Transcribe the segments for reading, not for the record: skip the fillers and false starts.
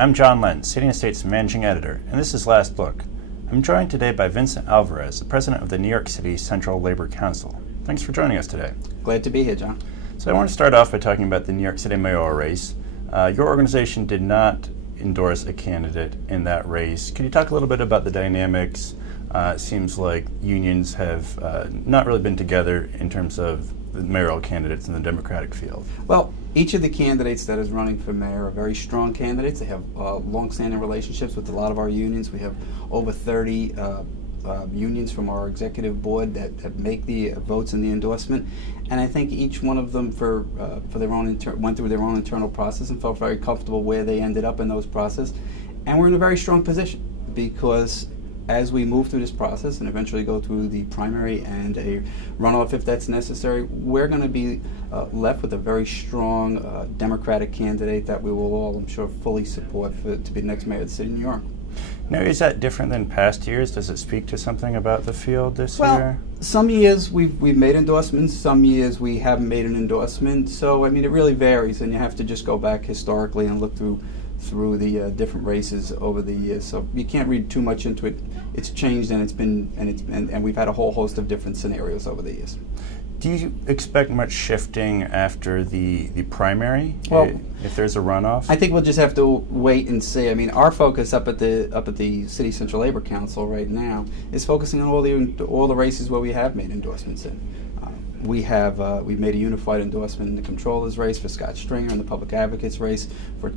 I'm Jon Lentz, City&State's Managing Editor, and this is Last Look. I'm joined today by Vincent Alvarez, the President of the New York City Central Labor Council. Thanks for joining us today. Glad to be here, John. So I want to start off by talking about the New York City Mayoral Race. Your organization did not endorse a candidate in that race. Can you talk a little bit about the dynamics? It seems like unions have not really been together in terms of the mayoral candidates in the Democratic field. Well, each of the candidates that is running for mayor are very strong candidates. They have long-standing relationships with a lot of our unions. We have over 30 unions from our executive board that make the votes in the endorsement, and I think each one of them for their own went through their own internal process and felt very comfortable where they ended up in those process. And we're in a very strong position because as we move through this process and eventually go through the primary and a runoff if that's necessary, we're going to be left with a very strong Democratic candidate that we will all, I'm sure, fully support to be the next mayor of the city of New York. Now, is that different than past years? Does it speak to something about the field this year? Well, some years we've made endorsements, some years we haven't made an endorsement. So, I mean, it really varies, and you have to just go back historically and look through the different races over the years. So you can't read too much into it. It's changed, and and we've had a whole host of different scenarios over the years. Do you expect much shifting after the primary, well, if there's a runoff? I think we'll just have to wait and see. I mean, our focus up at the City Central Labor Council right now is focusing on all the races where we have made endorsements in. We've made a unified endorsement in the Comptroller's race for Scott Stringer, and the Public Advocate's race for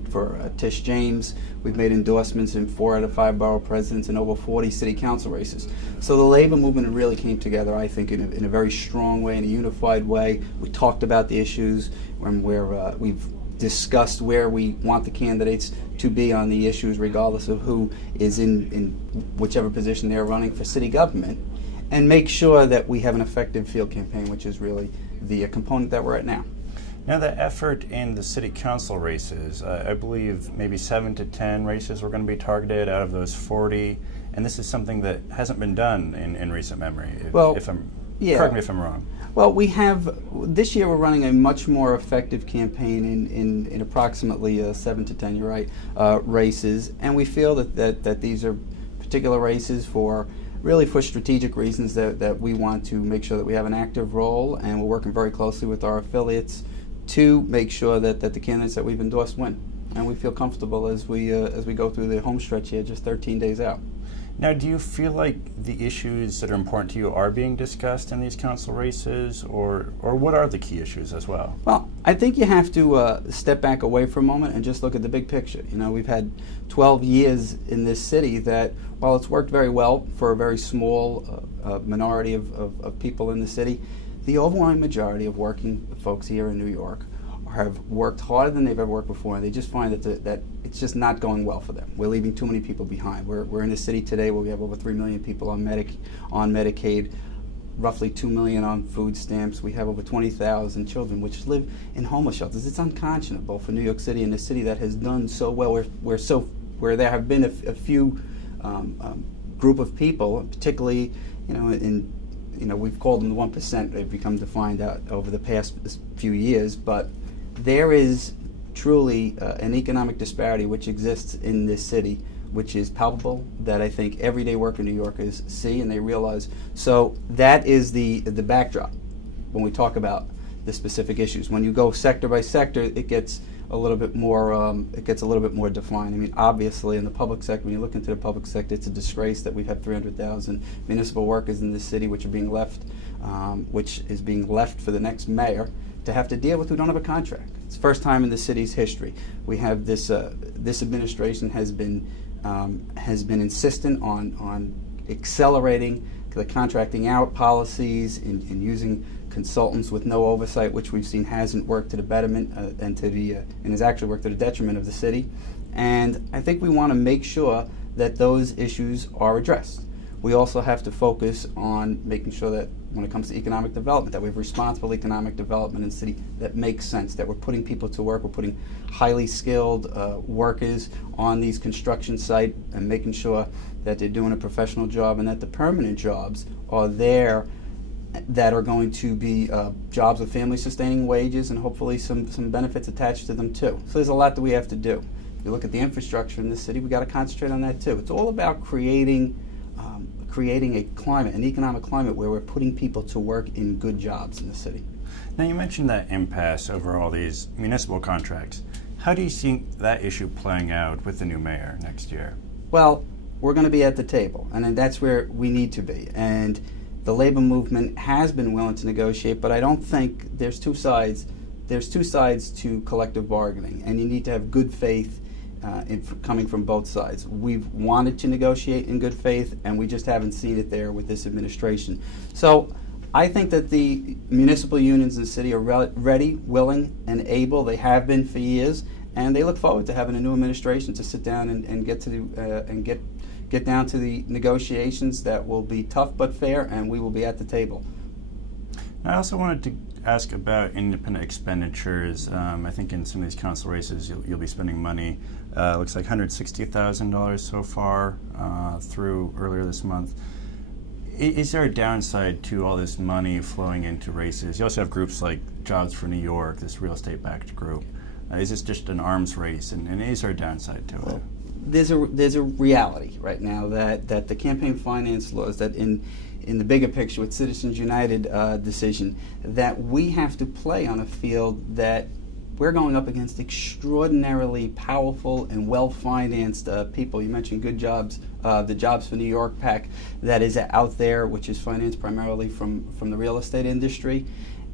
Tish James. We've made endorsements in 4 out of 5 borough presidents and over 40 city council races. So the labor movement really came together, I think, in a very strong way, in a unified way. We talked about the issues, and we've discussed where we want the candidates to be on the issues, regardless of who is in whichever position they're running for city government, and make sure that we have an effective field campaign, which is really the component that we're at now. Now, the effort in the city council races, I believe maybe 7 to 10 races were going to be targeted out of those 40, and this is something that hasn't been done in recent memory. Correct me if I'm wrong. Well, this year we're running a much more effective campaign in approximately 7 to 10, you're right, races, and we feel that these are particular races for strategic reasons that we want to make sure that we have an active role, and we're working very closely with our affiliates to make sure that the candidates that we've endorsed win. And we feel comfortable as we go through the home stretch here, just 13 days out. Now, do you feel like the issues that are important to you are being discussed in these council races, or what are the key issues as well? Well, I think you have to step back away for a moment and just look at the big picture. You know, we've had 12 years in this city that, while it's worked very well for a very small minority of people in the city, the overwhelming majority of working folks here in New York have worked harder than they've ever worked before, and they just find that it's just not going well for them. We're leaving too many people behind. We're in a city today where we have over 3 million people on Medicaid, roughly 2 million on food stamps. We have over 20,000 children which live in homeless shelters. It's unconscionable for New York City, and a city that has done so well, where there have been a few group of people, particularly, we've called them the 1%. They've become defined out over the past few years, but there is truly an economic disparity which exists in this city, which is palpable, that I think everyday working New Yorkers see and they realize. So that is the backdrop when we talk about the specific issues. When you go sector by sector, it gets a little bit more defined. I mean, obviously, in the public sector, when you look into the public sector, it's a disgrace that we've had 300,000 municipal workers in this city, which is being left for the next mayor to have to deal with who don't have a contract. It's the first time in the city's history. We have this administration has been insistent on accelerating the contracting out policies and using consultants with no oversight, which we've seen hasn't worked to the betterment and has actually worked to the detriment of the city. And I think we want to make sure that those issues are addressed. We also have to focus on making sure that when it comes to economic development, that we have responsible economic development in the city that makes sense, that we're putting people to work, we're putting highly skilled workers on these construction sites and making sure that they're doing a professional job, and that the permanent jobs are there that are going to be jobs with family sustaining wages and hopefully some benefits attached to them too. So there's a lot that we have to do. You look at the infrastructure in this city, we got to concentrate on that too. It's all about creating a climate, an economic climate where we're putting people to work in good jobs in the city. Now, you mentioned that impasse over all these municipal contracts. How do you see that issue playing out with the new mayor next year? Well, we're going to be at the table, and then that's where we need to be. And the labor movement has been willing to negotiate, but I don't think there's two sides. There's two sides to collective bargaining, and you need to have good faith coming from both sides. We've wanted to negotiate in good faith, and we just haven't seen it there with this administration. So I think that the municipal unions in the city are ready, willing, and able. They have been for years, and they look forward to having a new administration to sit down and get down to the negotiations that will be tough but fair, and we will be at the table. I also wanted to ask about independent expenditures. I think in some of these council races you'll be spending money. Looks like $160,000 so far through earlier this month. Is there a downside to all this money flowing into races? You also have groups like Jobs for New York, this real estate-backed group. Is this just an arms race, and is there a downside to it? There's a reality right now that the campaign finance laws, that in the bigger picture with Citizens United decision, that we have to play on a field that we're going up against extraordinarily powerful and well-financed people. You mentioned good jobs, the Jobs for New York PAC that is out there, which is financed primarily from the real estate industry.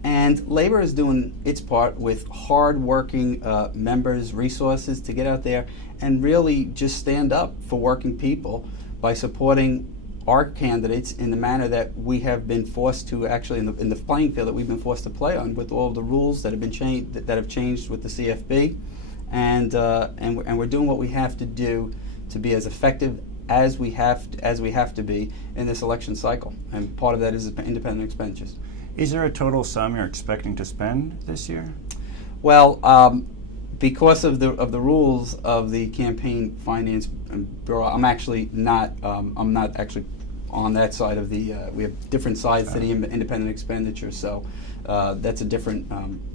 And labor is doing its part with hard-working members, resources to get out there and really just stand up for working people by supporting our candidates in the manner that we have been forced to, actually in the playing field that we've been forced to play on, with all of the rules that have been changed with the CFB, and we're doing what we have to do to be as effective as we have to be in this election cycle, and part of that is independent expenditures. Is there a total sum you're expecting to spend this year? Well, because of the rules of the campaign finance bureau, I'm actually not. I'm not actually on that side of the. We have different sides to the independent expenditure, so that's a different.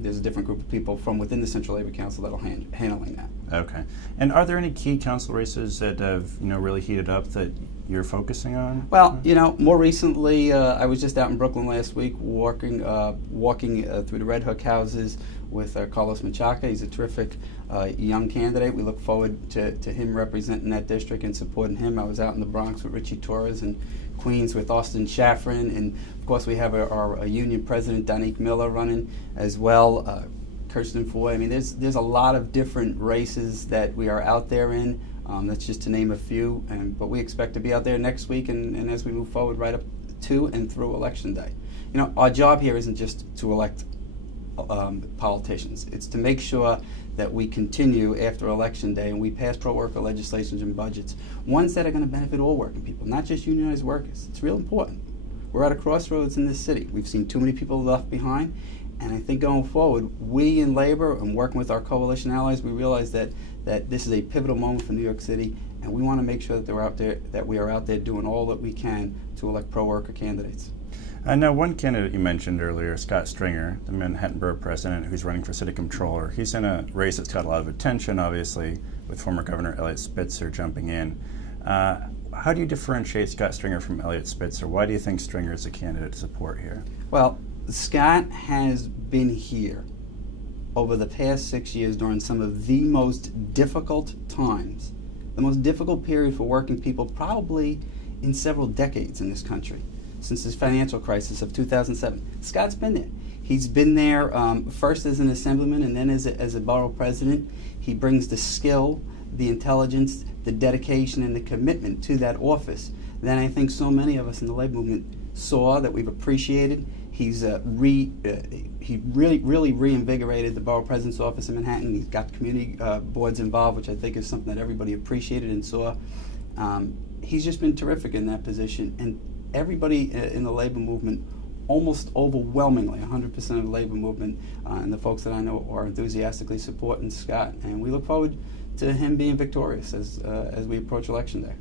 There's a different group of people from within the Central Labor Council that'll handling that. Okay. And are there any key council races that have really heated up that you're focusing on? Well, more recently, I was just out in Brooklyn last week, walking through the Red Hook houses with Carlos Machaca. He's a terrific young candidate. We look forward to him representing that district and supporting him. I was out in the Bronx with Richie Torres and Queens with Austin Shaffrin, and of course we have our union president, Donique Miller, running as well. Kirsten Foy. I mean, there's a lot of different races that we are out there in. That's just to name a few, but we expect to be out there next week and as we move forward right up to and through Election Day. Our job here isn't just to elect politicians. It's to make sure that we continue after Election Day and we pass pro-worker legislations and budgets, ones that are going to benefit all working people, not just unionized workers. It's real important. We're at a crossroads in this city. We've seen too many people left behind, and I think going forward, we in labor and working with our coalition allies, we realize that this is a pivotal moment for New York City, and we want to make sure that we are out there doing all that we can to elect pro-worker candidates. Now, one candidate you mentioned earlier, Scott Stringer, the Manhattan Borough President, who's running for City Comptroller. He's in a race that's got a lot of attention, obviously, with former Governor Eliot Spitzer jumping in. How do you differentiate Scott Stringer from Eliot Spitzer? Why do you think Stringer is a candidate to support here? Well, Scott has been here over the past 6 years during some of the most difficult times, the most difficult period for working people probably in several decades in this country, since this financial crisis of 2007. Scott's been there. He's been there first as an assemblyman and then as a borough president. He brings the skill, the intelligence, the dedication, and the commitment to that office that I think so many of us in the labor movement saw, that we've appreciated. He's he really reinvigorated the borough president's office in Manhattan. He's got community boards involved, which I think is something that everybody appreciated and saw. He's just been terrific in that position, and everybody in the labor movement, almost overwhelmingly, 100% of the labor movement and the folks that I know are enthusiastically supporting Scott, and we look forward to him being victorious as we approach Election Day.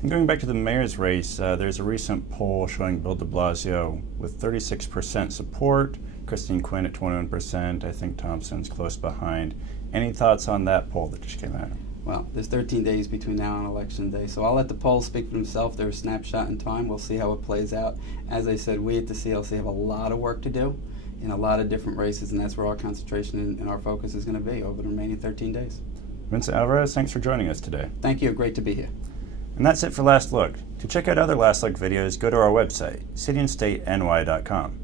And going back to the mayor's race, there's a recent poll showing Bill de Blasio with 36% support, Christine Quinn at 21%, I think Thompson's close behind. Any thoughts on that poll that just came out? Well, there's 13 days between now and Election Day, so I'll let the polls speak for themselves. They're a snapshot in time. We'll see how it plays out. As I said, we at the CLC have a lot of work to do in a lot of different races, and that's where our concentration and our focus is going to be over the remaining 13 days. Vincent Alvarez, thanks for joining us today. Thank you. Great to be here. And that's it for Last Look. To check out other Last Look videos, go to our website, cityandstateny.com.